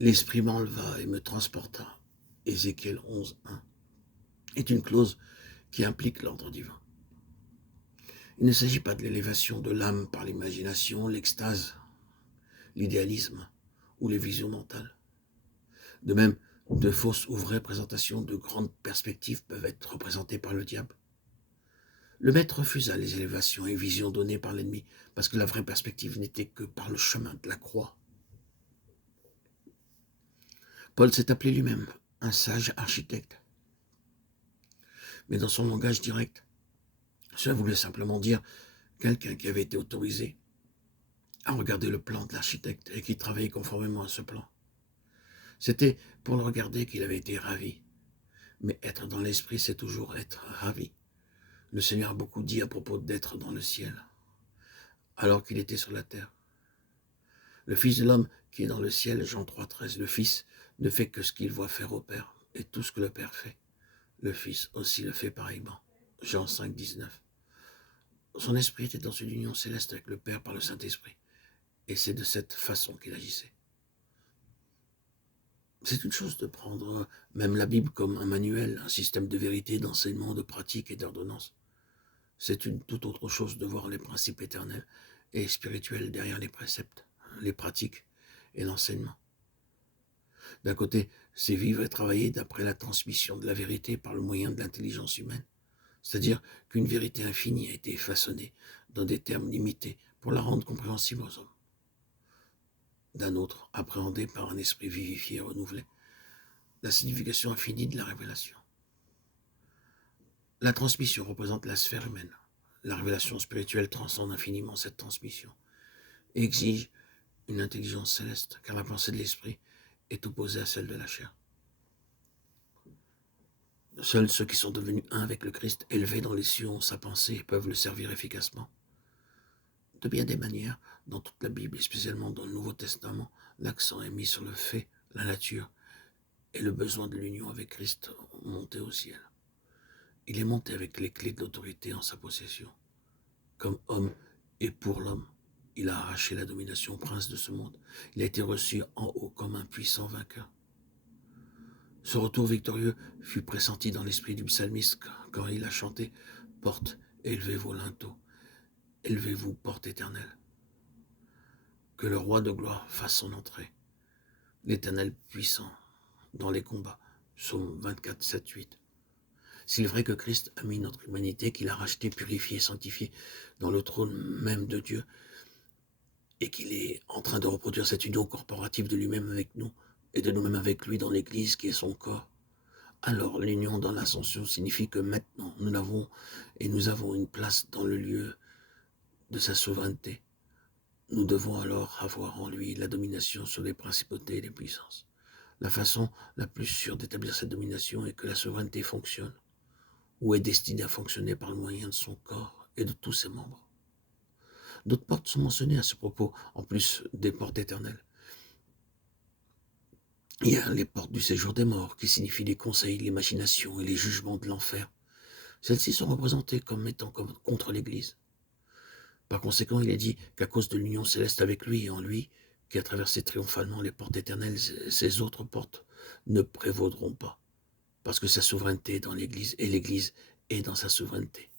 L'Esprit m'enleva et me transporta. Ézéchiel 11:1 est une clause qui implique l'ordre divin. Il ne s'agit pas de l'élévation de l'âme par l'imagination, l'extase, l'idéalisme ou les visions mentales. De même, de fausses ou vraies présentations de grandes perspectives peuvent être représentées par le diable. Le maître refusa les élévations et visions données par l'ennemi, parce que la vraie perspective n'était que par le chemin de la croix. Paul s'est appelé lui-même un sage architecte. Mais dans son langage direct, cela voulait simplement dire quelqu'un qui avait été autorisé à regarder le plan de l'architecte et qui travaillait conformément à ce plan. C'était pour le regarder qu'il avait été ravi. Mais être dans l'esprit, c'est toujours être ravi. Le Seigneur a beaucoup dit à propos d'être dans le ciel, alors qu'il était sur la terre. Le Fils de l'homme qui est dans le ciel, Jean 3,13, le Fils ne fait que ce qu'il voit faire au Père, et tout ce que le Père fait, le Fils aussi le fait pareillement. Jean 5,19. Son esprit était dans une union céleste avec le Père par le Saint-Esprit, et c'est de cette façon qu'il agissait. C'est une chose de prendre même la Bible comme un manuel, un système de vérité, d'enseignement, de pratique et d'ordonnance. C'est une toute autre chose de voir les principes éternels et spirituels derrière les préceptes, les pratiques et l'enseignement. D'un côté, c'est vivre et travailler d'après la transmission de la vérité par le moyen de l'intelligence humaine, c'est-à-dire qu'une vérité infinie a été façonnée dans des termes limités pour la rendre compréhensible aux hommes. D'un autre, appréhendée par un esprit vivifié et renouvelé, la signification infinie de la révélation. La transmission représente la sphère humaine. La révélation spirituelle transcende infiniment cette transmission et exige une intelligence céleste, car la pensée de l'esprit est opposée à celle de la chair. Seuls ceux qui sont devenus un avec le Christ, élevés dans les cieux, ont sa pensée et peuvent le servir efficacement. De bien des manières, dans toute la Bible, et spécialement dans le Nouveau Testament, l'accent est mis sur le fait, la nature et le besoin de l'union avec Christ monté au ciel. Il est monté avec les clés de l'autorité en sa possession. Comme homme et pour l'homme, il a arraché la domination au prince de ce monde. Il a été reçu en haut comme un puissant vainqueur. Ce retour victorieux fut pressenti dans l'esprit du psalmiste quand il a chanté « Porte, élevez vos linteaux, élevez-vous, porte éternelle. Que le roi de gloire fasse son entrée, l'Éternel puissant dans les combats. » Psaume 24, 7, 8. S'il est vrai que Christ a mis notre humanité, qu'il a racheté, purifié, sanctifié dans le trône même de Dieu, et qu'il est en train de reproduire cette union corporative de lui-même avec nous, et de nous-mêmes avec lui dans l'Église qui est son corps, alors l'union dans l'ascension signifie que maintenant nous avons une place dans le lieu de sa souveraineté. Nous devons alors avoir en lui la domination sur les principautés et les puissances. La façon la plus sûre d'établir cette domination est que la souveraineté fonctionne, ou est destinée à fonctionner par le moyen de son corps et de tous ses membres. D'autres portes sont mentionnées à ce propos, en plus des portes éternelles. Il y a les portes du séjour des morts, qui signifient les conseils, les machinations et les jugements de l'enfer. Celles-ci sont représentées comme étant contre l'Église. Par conséquent, il est dit qu'à cause de l'union céleste avec lui et en lui, qui a traversé triomphalement les portes éternelles, ces autres portes ne prévaudront pas, parce que sa souveraineté est dans l'Église et l'Église est dans sa souveraineté.